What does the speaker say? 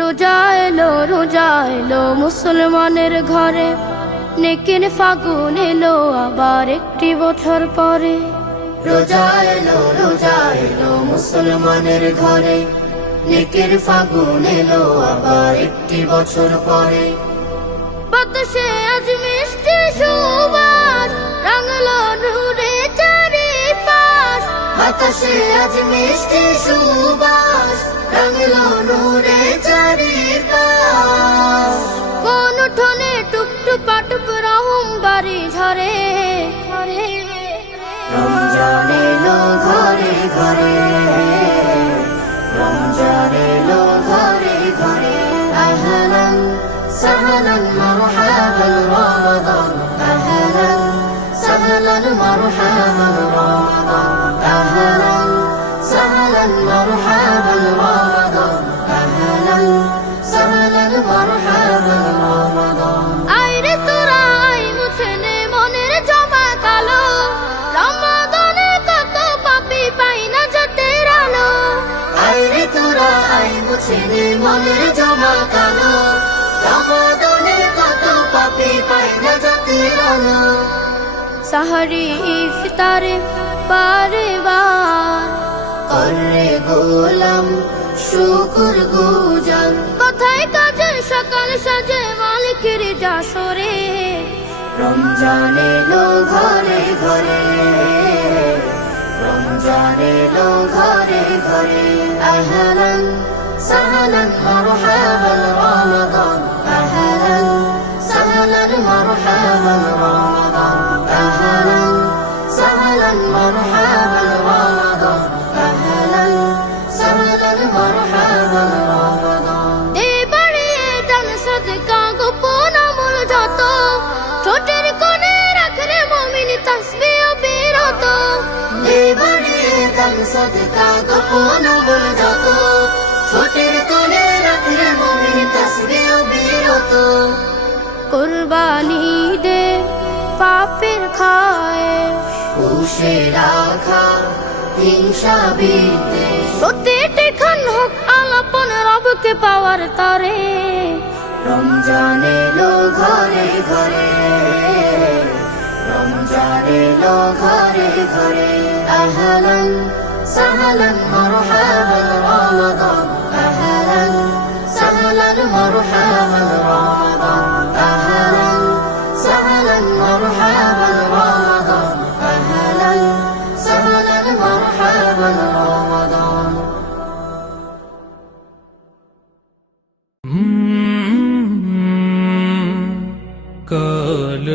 রোজা এলো মুসলমানের ঘরে, নেকির ফাগুন এলো আবার একটি বছর পরে। রোজা এলো মুসলমানের ঘরে, নেকির ফাগুন এলো আবার একটি বছর পরে। বাতাসে আজ মিষ্টি সুবাস, রাঙলো নূরে চারিপাশ। বাতাসে আজ মিষ্টি সুবাস, রাঙলো নূরে চারিপাশ। কোন উঠোনে টুপটুপাটুপ রহম বাড়ি ঝরে। রমজান এলো ঘরে ঘরে, রমজান এলো ঘরে ঘরে। আহলান সাহলান মারহাবান রমাদান, আহলান সাহলান মারহাবান রমাদান, আহলান সাহলান মারহাবান রমাদান, আহলান সাহলান মারহাবান রমাদান। আইরে তোরা আই মুছে নে মনের জমা কালো, রমাদানে কত পাপী পাই না জাতের আলো। আইরে তোরা আই মুছে নে মনের জমা কালো, রমাদানে কত পাপী পাই না জাতের আলো। সাহারি ইফতারে বারে বার করে গোলাম শুকুর গুজার, কথায় কাজে সকাল সাজে মালিকের জাসরে। রমজান এলো ঘরে ঘরে, রমজান এলো ঘরে ঘরে। আহলান সাহলান মারহাবান রমাদান, আহলান সাহলান মারহাবান রমাদান, আহলান সাহলান মারহাবান রমাদান, আহলান সাহলান মারহাবান রমাদান। এবারে দান সদকা গোপন আমল যত, ছোটের কোণে রাখলে মুমিন তাসবিহ বিরত। এবারে দান সদকা গোপন আমল যত, ছোটের কোণে রাখলে মুমিন তাসবিহ বিরত। কুরবানি দে পাপের খায়, পুষে রাখা হিংসা বিদ্বেষ, প্রতিটি ক্ষণ হোক আলাপন রবকে পাওয়ার তরে। রমজান এলো ঘরে ঘরে, রমজান এলো ঘরে ঘরে। আহলান সাহলান মারহাবান রমাদান, আহলান সাহলান মারহাবান রমাদান, আহলান সাহলান মারহাবান রমাদান, আহলান সাহলান মারহাবান রমাদান। কাল